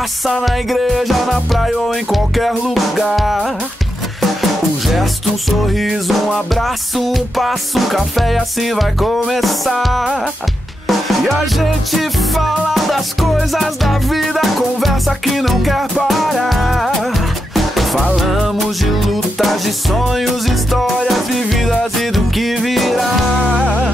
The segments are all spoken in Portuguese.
praça, na igreja, na praia ou em qualquer lugar. Um gesto, um sorriso, um abraço, um passo, um café e assim vai começar. E a gente fala das coisas da vida, conversa que não quer parar. Falamos de lutas, de sonhos, histórias vividas e do que virá.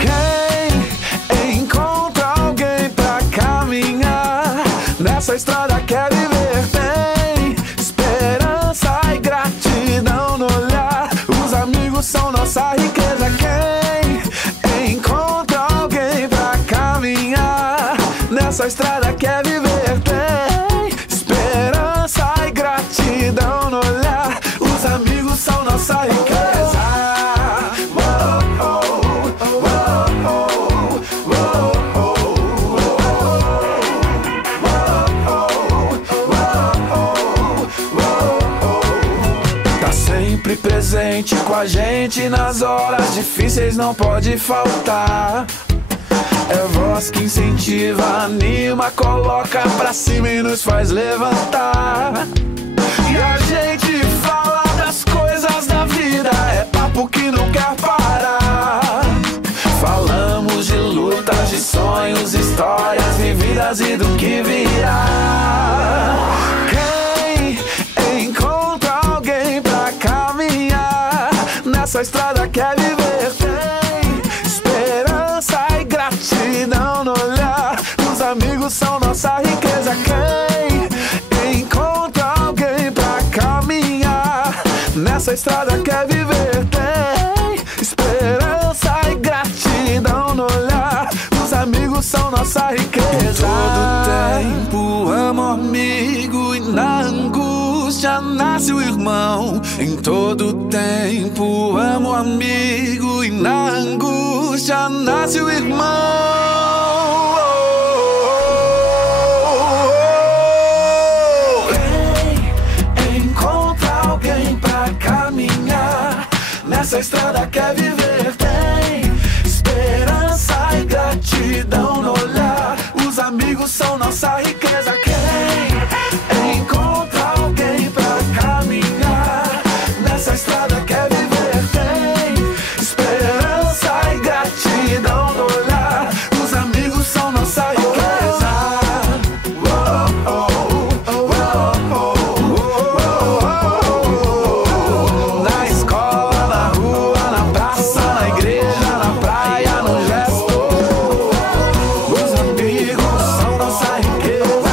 Quem encontra alguém pra caminhar nessa estrada quer viver, tem esperança e gratidão no olhar. Os amigos são nossa riqueza. Quem encontra alguém pra caminhar nessa estrada quer viver, tem esperança e gratidão no olhar. Os amigos são nossa riqueza. Tá sempre presente com a gente nas horas difíceis, não pode faltar. É voz que incentiva, anima, coloca pra cima e nos faz levantar. E a gente fala das coisas da vida, é papo que não quer parar. Falamos de lutas, de sonhos, histórias vividas e do que virá. Quem encontra alguém pra caminhar nessa estrada quer viver, tem esperança e gratidão no olhar. Os amigos são nossa riqueza. Quem encontra alguém pra caminhar nessa estrada quer viver, tem esperança e gratidão no olhar. Os amigos são nossa riqueza. Em todo tempo amo amigo e na angústia nasce o irmão. Em todo tempo amo amigo e na angústia nasce o irmão. Quem encontra alguém pra caminhar nessa estrada quer viver, tem esperança e gratidão no olhar. Os amigos são nossa riqueza. Quem encontra alguém pra caminhar nessa estrada quer viver, tem esperança e gratidão no olhar. Os amigos são nossa riqueza. Na escola, na rua, na praça, na igreja, na praia, no gesto. Os amigos são nossa riqueza.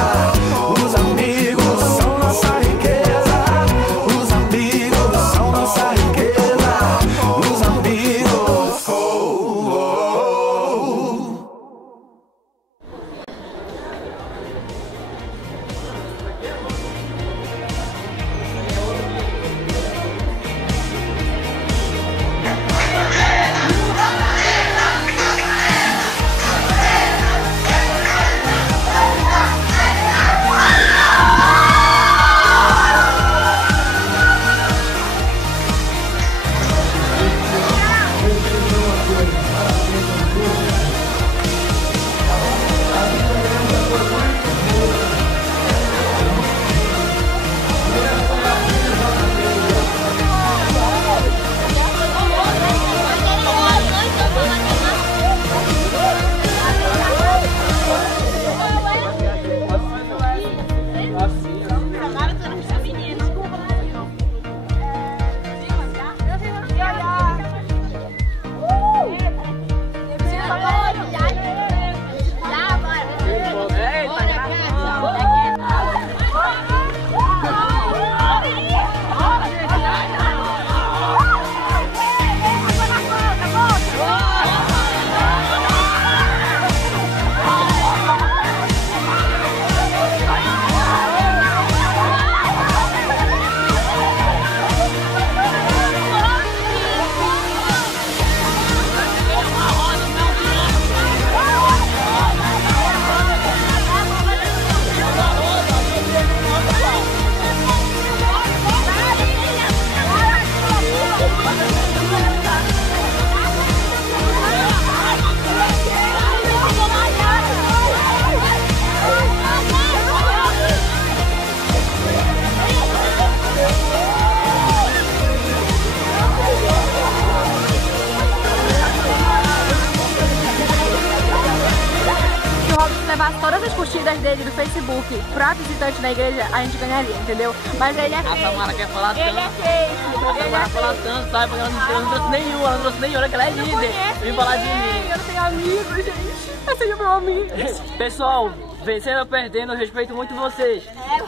curtidas dele no Facebook pra visitante da igreja, a gente ganharia, entendeu? Mas ele é fake. A Samara quer falar tanto. Ele é fake. A Samara fala tanto, sabe? Porque ela não trouxe nenhum, ela não trouxe nenhum, que ela é líder. Vem falar de mim. Eu não tenho amigos, gente. Eu tenho meu amigo. Pessoal, vencendo ou perdendo, eu respeito muito vocês.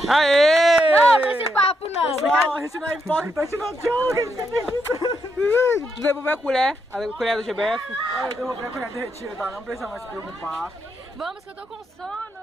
Aê! Não, esse papo não. Não, a gente não é hipócrita, a gente não joga, a gente é perdido. Tu devolveu a colher do GBF. Eu devolvi a colher derretida, tá? Não precisa mais se preocupar. Vamos que eu tô com sono.